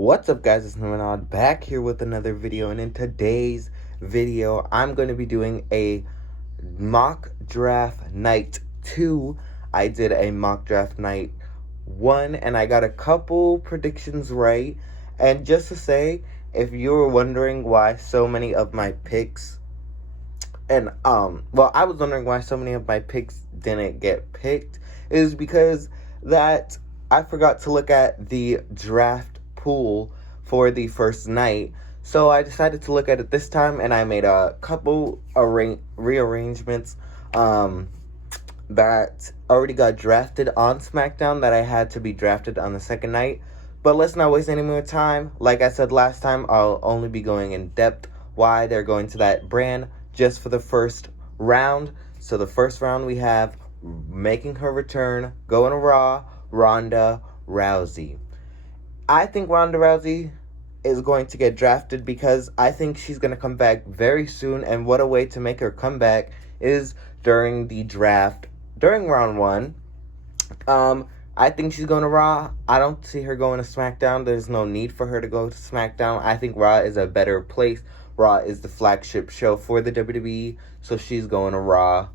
What's up, guys? It's Ronda back here with another video, and in today's video I'm going to be doing a mock draft night 2. I did a mock draft night 1 and I got a couple predictions right. And just to say, if you were wondering why so many of my picks I was wondering why so many of my picks didn't get picked, is because that I forgot to look at the draft pool for the first night. So I decided to look at it this time, and I made a couple rearrangements that already got drafted on SmackDown that I had to be drafted on the second night. But let's not waste any more time. Like I said last time, I'll only be going in depth why they're going to that brand just for the first round. So the first round we have, making her return, going to Raw, Ronda Rousey. I think Ronda Rousey is going to get drafted because I think she's going to come back very soon. And what a way to make her come back is during the draft, during round 1. I think she's going to Raw. I don't see her going to SmackDown. There's no need for her to go to SmackDown. I think Raw is a better place. Raw is the flagship show for the WWE, so she's going to Raw.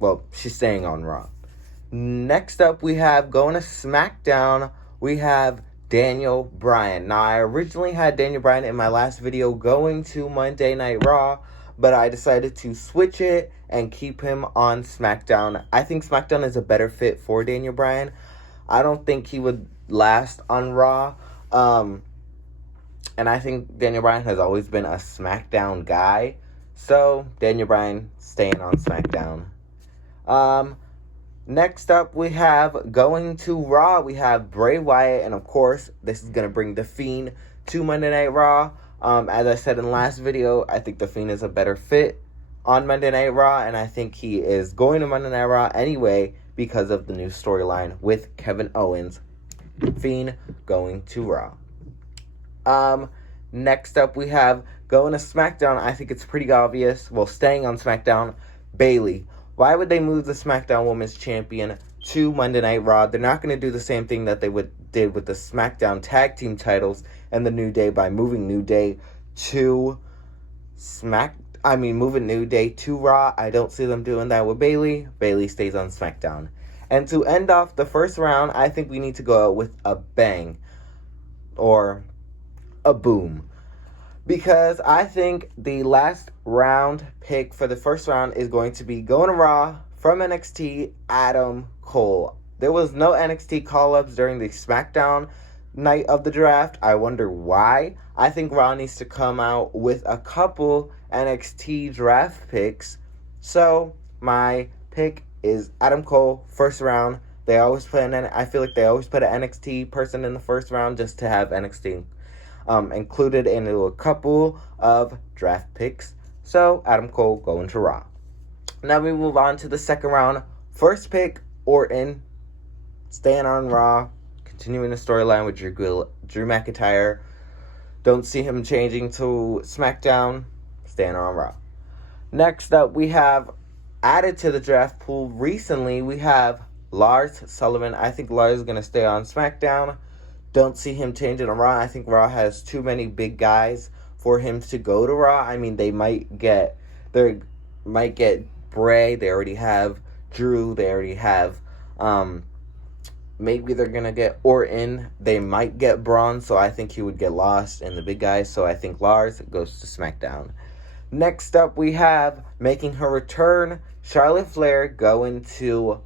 Well, she's staying on Raw. Next up, we have going to SmackDown. We have Daniel Bryan. Now, I originally had Daniel Bryan in my last video going to Monday Night Raw, but I decided to switch it and keep him on SmackDown. I think SmackDown is a better fit for Daniel Bryan. I don't think he would last on Raw. And I think Daniel Bryan has always been a SmackDown guy. So, Daniel Bryan staying on SmackDown. Next up, we have going to Raw. We have Bray Wyatt. And, of course, this is going to bring The Fiend to Monday Night Raw. As I said in the last video, I think The Fiend is a better fit on Monday Night Raw. And I think he is going to Monday Night Raw anyway because of the new storyline with Kevin Owens. Fiend going to Raw. Next up, we have going to SmackDown. I think it's pretty obvious. Well, staying on SmackDown, Bayley. Why would they move the SmackDown Women's Champion to Monday Night Raw? They're not going to do the same thing that they did with the SmackDown Tag Team titles and the New Day by moving New Day to moving New Day to Raw. I don't see them doing that with Bayley. Bayley stays on SmackDown. And to end off the first round, I think we need to go out with a bang or a boom, because I think the last round pick for the first round is going to be going to Raw from NXT, Adam Cole. There was no NXT call-ups during the SmackDown night of the draft. I wonder why. I think Raw needs to come out with a couple NXT draft picks. So my pick is Adam Cole, first round. I feel like they always put an NXT person in the first round just to have NXT included into a couple of draft picks. So, Adam Cole going to Raw. Now we move on to the second round. First pick, Orton, staying on Raw, continuing the storyline with Drew McIntyre. Don't see him changing to SmackDown, staying on Raw. Next up, we have added to the draft pool recently, we have Lars Sullivan. I think Lars is going to stay on SmackDown. Don't see him changing to Raw. I think Raw has too many big guys for him to go to Raw. I mean, they might get Bray. They already have Drew. They already have, maybe they're going to get Orton. They might get Braun, so I think he would get lost in the big guys. So I think Lars goes to SmackDown. Next up, we have, making her return, Charlotte Flair going to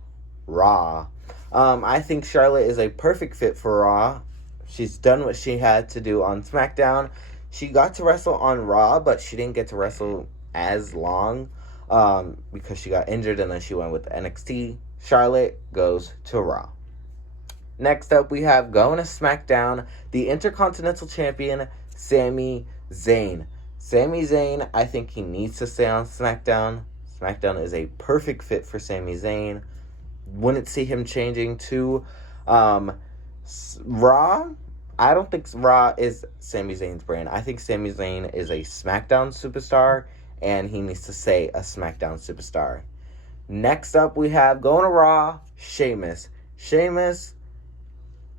Raw. I think Charlotte is a perfect fit for Raw. She's done what she had to do on SmackDown. She got to wrestle on Raw, but she didn't get to wrestle as long because she got injured, and then she went with NXT. Charlotte goes to Raw. Next up, we have going to SmackDown, the Intercontinental Champion, Sami Zayn. Sami Zayn, I think he needs to stay on SmackDown. SmackDown is a perfect fit for Sami Zayn. Wouldn't see him changing to Raw. I don't think Raw is Sami Zayn's brand. I think Sami Zayn is a SmackDown superstar, and he needs to stay a SmackDown superstar. Next up, we have going to Raw, Sheamus. Sheamus,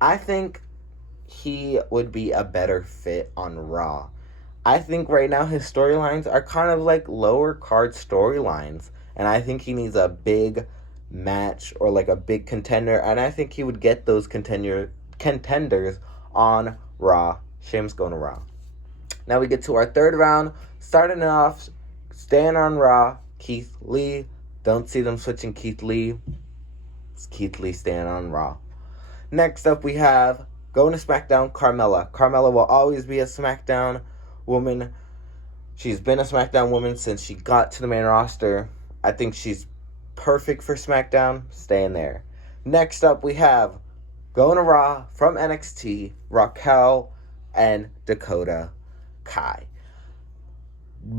I think he would be a better fit on Raw. I think right now his storylines are kind of like lower card storylines. And I think he needs a big match or like a big contender. And I think he would get those contenders on Raw. Sheamus going to Raw. Now we get to our third round. Starting off, staying on Raw, Keith Lee. Don't see them switching Keith Lee. It's Keith Lee staying on Raw. Next up we have, going to SmackDown, Carmella. Carmella will always be a SmackDown woman. She's been a SmackDown woman since she got to the main roster. I think she's perfect for SmackDown. Staying there. Next up we have, going to Raw from NXT, Raquel and Dakota Kai.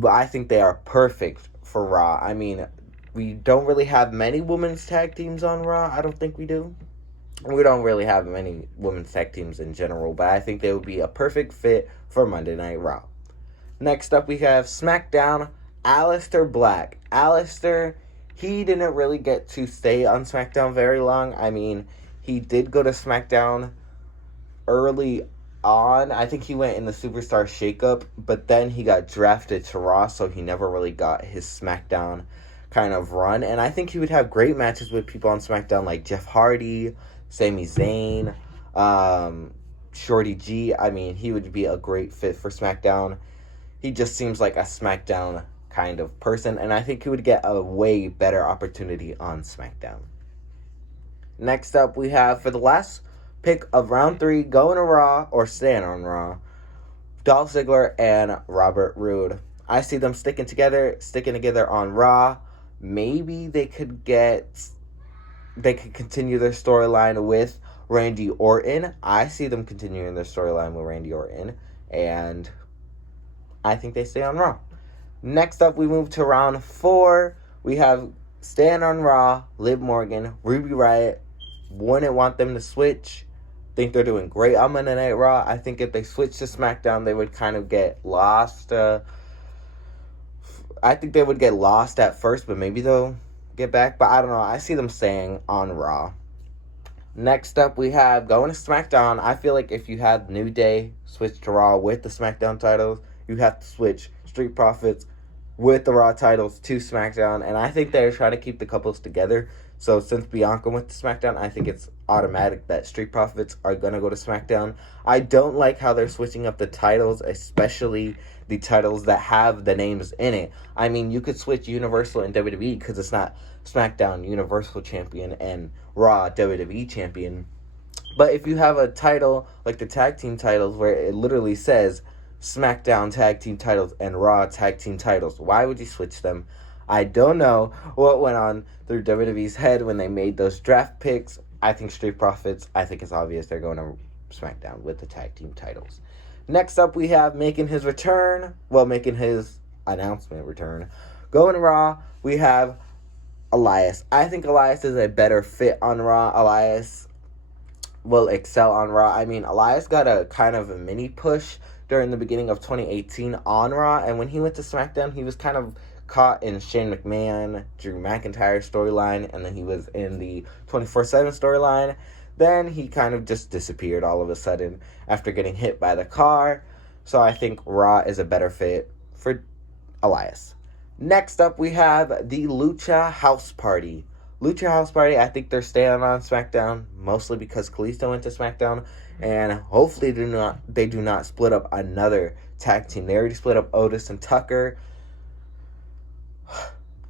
I think they are perfect for Raw. I mean, we don't really have many women's tag teams on Raw. I don't think we do. We don't really have many women's tag teams in general, but I think they would be a perfect fit for Monday Night Raw. Next up, we have SmackDown, Aleister Black. Aleister, he didn't really get to stay on SmackDown very long. I mean, he did go to SmackDown early on. I think he went in the Superstar Shakeup, but then he got drafted to Raw, so he never really got his SmackDown kind of run. And I think he would have great matches with people on SmackDown like Jeff Hardy, Sami Zayn, Shorty G. I mean, he would be a great fit for SmackDown. He just seems like a SmackDown kind of person, and I think he would get a way better opportunity on SmackDown. Next up, we have, for the last pick of round 3, going to Raw or staying on Raw, Dolph Ziggler and Robert Roode. I see them sticking together on Raw. Maybe they could continue their storyline with Randy Orton. I see them continuing their storyline with Randy Orton, and I think they stay on Raw. Next up, we move to round 4. We have, staying on Raw, Liv Morgan, Ruby Riott. Wouldn't want them to switch. Think they're doing great on Monday Night Raw. I think if they switch to SmackDown, they would kind of get lost. I think they would get lost at first, but maybe they'll get back. But I don't know. I see them staying on Raw. Next up, we have, going to SmackDown. I feel like if you had New Day switch to Raw with the SmackDown titles, you have to switch Street Profits with the Raw titles to SmackDown. And I think they're trying to keep the couples together. So since Bianca went to SmackDown, I think it's automatic that Street Profits are going to go to SmackDown. I don't like how they're switching up the titles, especially the titles that have the names in it. I mean, you could switch Universal and WWE because it's not SmackDown Universal Champion and Raw WWE Champion. But if you have a title like the tag team titles where it literally says SmackDown tag team titles and Raw tag team titles, why would you switch them? I don't know what went on through WWE's head when they made those draft picks. I think Street Profits, I think it's obvious they're going to SmackDown with the tag team titles. Next up, we have making his announcement return. Going to Raw, we have Elias. I think Elias is a better fit on Raw. Elias will excel on Raw. I mean, Elias got a kind of a mini push during the beginning of 2018 on Raw, and when he went to SmackDown, he was kind of caught in Shane McMahon, Drew McIntyre storyline, and then he was in the 24/7 storyline. Then he kind of just disappeared all of a sudden after getting hit by the car. So I think Raw is a better fit for Elias. Next up, we have the Lucha House Party. Lucha House Party, I think they're staying on SmackDown, mostly because Kalisto went to SmackDown, and hopefully they do not split up another tag team. They already split up Otis and Tucker.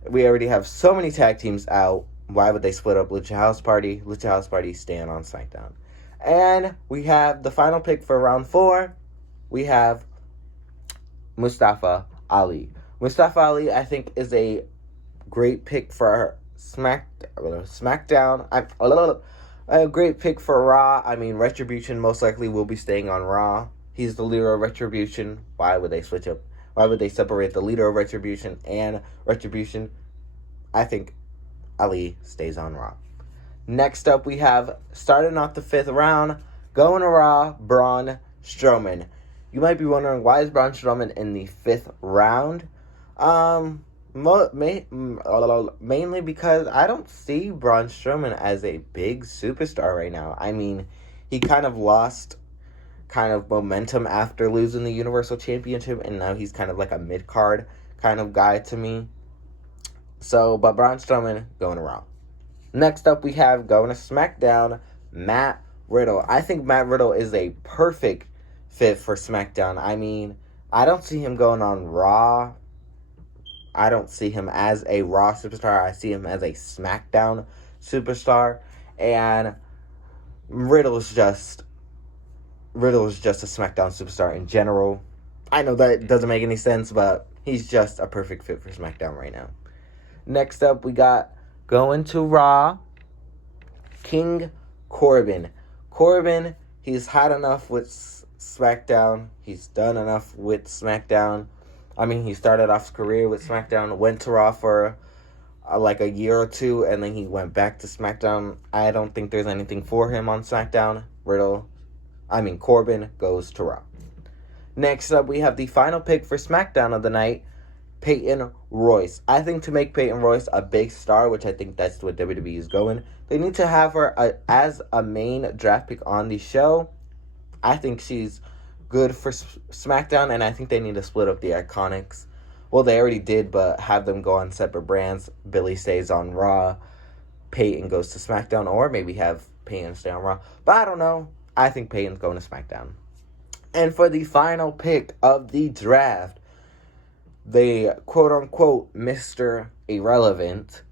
We already have so many tag teams out. Why would they split up Lucha House Party? Lucha House Party staying on SmackDown. And we have the final pick for round 4. We have Mustafa Ali. Mustafa Ali, I think, is a great pick for SmackDown. A great pick for Raw. I mean, Retribution most likely will be staying on Raw. He's the leader of Retribution. Why would they switch up? Why would they separate the leader of Retribution and Retribution? I think Ali stays on Raw. Next up, we have, starting off the 5th round, going to Raw, Braun Strowman. You might be wondering, why is Braun Strowman in the 5th round? Mainly because I don't see Braun Strowman as a big superstar right now. I mean, he kind of lost kind of momentum after losing the Universal Championship, and now he's kind of like a mid-card kind of guy to me. So, but Braun Strowman going to Raw. Next up, we have going to SmackDown, Matt Riddle. I think Matt Riddle is a perfect fit for SmackDown. I mean, I don't see him going on Raw. I don't see him as a Raw superstar. I see him as a SmackDown superstar. And Riddle is just a SmackDown superstar in general. I know that doesn't make any sense, but he's just a perfect fit for SmackDown right now. Next up, we got going to Raw, King Corbin. Corbin, he's had enough with SmackDown. He's done enough with SmackDown. I mean, he started off his career with SmackDown, went to Raw for like a year or two, and then he went back to SmackDown. I don't think there's anything for him on SmackDown. Corbin goes to Raw. Next up, we have the final pick for SmackDown of the night, Peyton Royce. I think to make Peyton Royce a big star, which I think that's what WWE is going, they need to have her as a main draft pick on the show. I think she's good for SmackDown, and I think they need to split up the Iconics. Well, they already did, but have them go on separate brands. Billy stays on Raw, Peyton goes to SmackDown, or maybe have Peyton stay on Raw. But I don't know. I think Peyton's going to SmackDown. And for the final pick of the draft, the quote-unquote Mr. Irrelevant,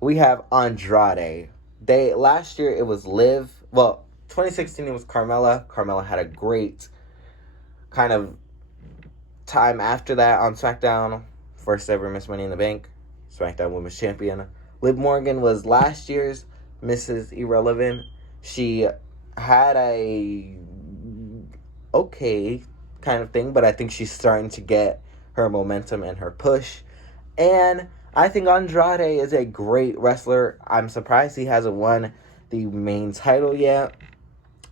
we have Andrade. Last year it was Liv. Well, 2016 it was Carmella. Carmella had a great kind of time after that on SmackDown. First ever Miss Money in the Bank. SmackDown Women's Champion. Liv Morgan was last year's Mrs. Irrelevant. She had a okay kind of thing, but I think she's starting to get her momentum and her push. And I think Andrade is a great wrestler. I'm surprised he hasn't won the main title yet.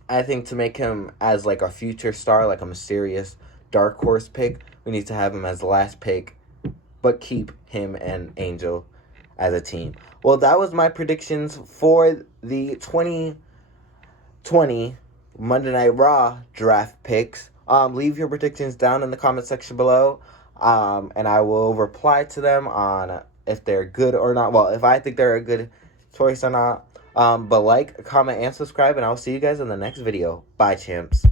I think to make him as like a future star, like a mysterious dark horse pick, we need to have him as the last pick, but keep him and Angel as a team. Well, that was my predictions for the 2020 Monday Night Raw draft picks. Leave your predictions down in the comment section below. And I will reply to them on if they're good or not. Well, if I think they're a good choice or not. But like, comment, and subscribe, and I'll see you guys in the next video. Bye, champs.